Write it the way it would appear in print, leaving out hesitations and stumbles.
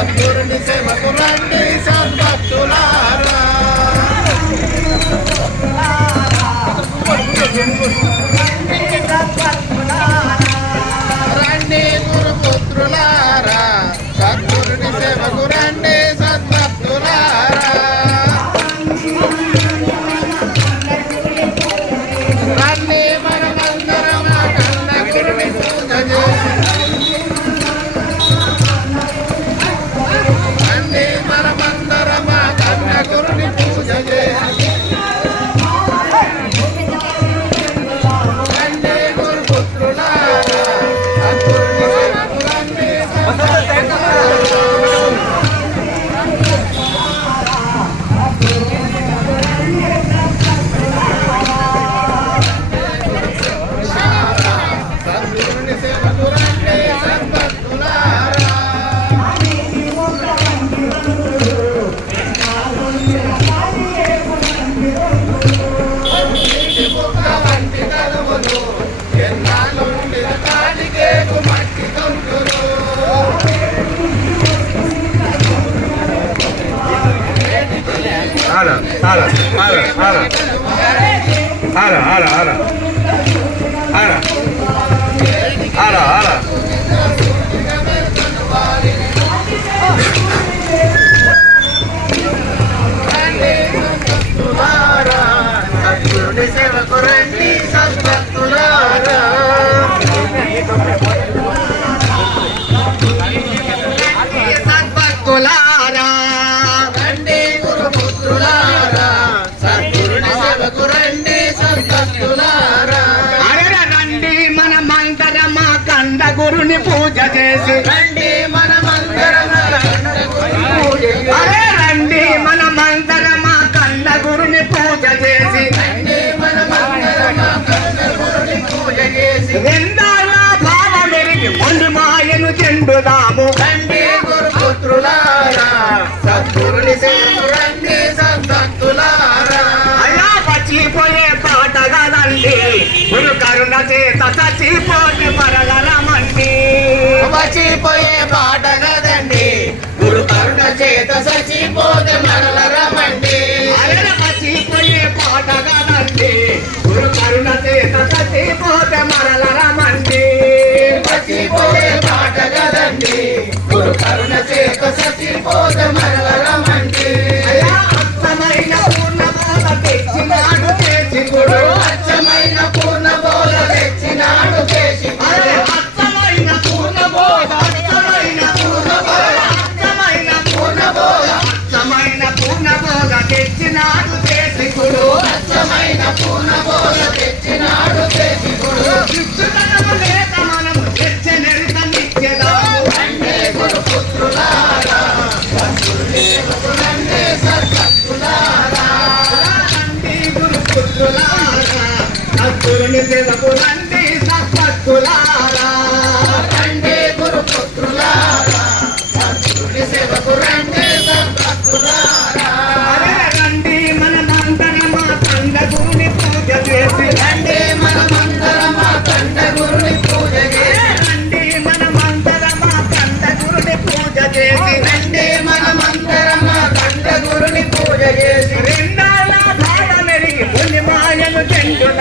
సద్గురుని సేవకు రండి సద్భక్తులారా. రండి గురుపుత్రులారా, సద్గురుని సేవకు రండి సద్భక్తులారా. రండి మనమందరం కన్న గురుని పూజ చేసి, రండి మనమందరం కన్న గురుని పూజ చేసి, రండి గురుపుత్రులారా, సద్గురుని సేవకు రండి సద్గురుని సేవకు రండి సద్భక్తులారా. వంటి కదములు ఎన్నాళ్ళు కాటికేకు మట్టి తొంతులు. Hala, hala, hala, hala. Hala, hala, hala. Hala. Hala, hala. సద్గురుని సేవకు రండి సద్భక్తులారా. సద్భక్తులారా, రండి గురుపుత్రులారా, సద్గురుని సేవకు రండి సద్భక్తులారా. రండి మనమందరమా కంద గురుని పూజ చేసి, రండి మనమందరం పూజ రండి మనమందరమా కంద గురుని పూజ చేసి, పూజ చేసి, రెండాల భావమెరిగి ముందు మాయను చెందుదాము. రండి గురుపుత్రులారా, సద్గురుని సేవకు రండి సద్భక్తులారా. అలా పచ్చిపోయే పాట కదండి, గురు కరుణ చేత చచ్చిపోతే మరలమండి. మర్చిపోయే పాట కదండి, గురు కరుణ చేత చచ్చిపోతే మరల రమండి. అలా పచ్చిపోయే పాట కదండి, గురు కరుణ చేత చచ్చిపోతే మరలమండి. మర్చిపోయే పాట కదండి, గురు కరుణ చేత చచ్చిపోతే మరల రమండి. అలా అర్థమైన పూర్ణబోధ తెచ్చినాడు చేసుకుడు, అచ్చమైన పూర్ణ బోధ తెచ్చినాడు కేశికుడు. అర్థమైన పూర్ణబోధ, అర్థమైన పూర్ణబోధ, అర్థమైన పూర్ణబోధ, అర్థమైన పూర్ణబోధ తెచ్చినాడు చేసుకుడు. అచ్చమైన పూర్ణ బోధ తెచ్చినాడు కేశికుడు. శిక్షుతనము లేక మనము తెచ్చనెరుక నిత్యదాము. రండి గురుపుత్రులారా, సద్గురుని సేవకు రండి సద్భక్తులారా. రండి గురుపుత్రులారా, సద్గురుని సేవకు రండి సద్భక్తులారా. రండి గురుపుత్రులారా, సద్గురుని సేవకు రండి సద్భక్తులారా. రండి మనమందరమా కంద గురుని పూజ చేసి, రండి మనమందరమా కండ గురుని పూజ చేసి, రండి మనమందరమా కంద గురుని పూజ చేసి, రండి మనమందరమా కండ గురుని పూజ చేసి, రెండాల భావమెరిగి పుణ్యమాయను చెందుదాము.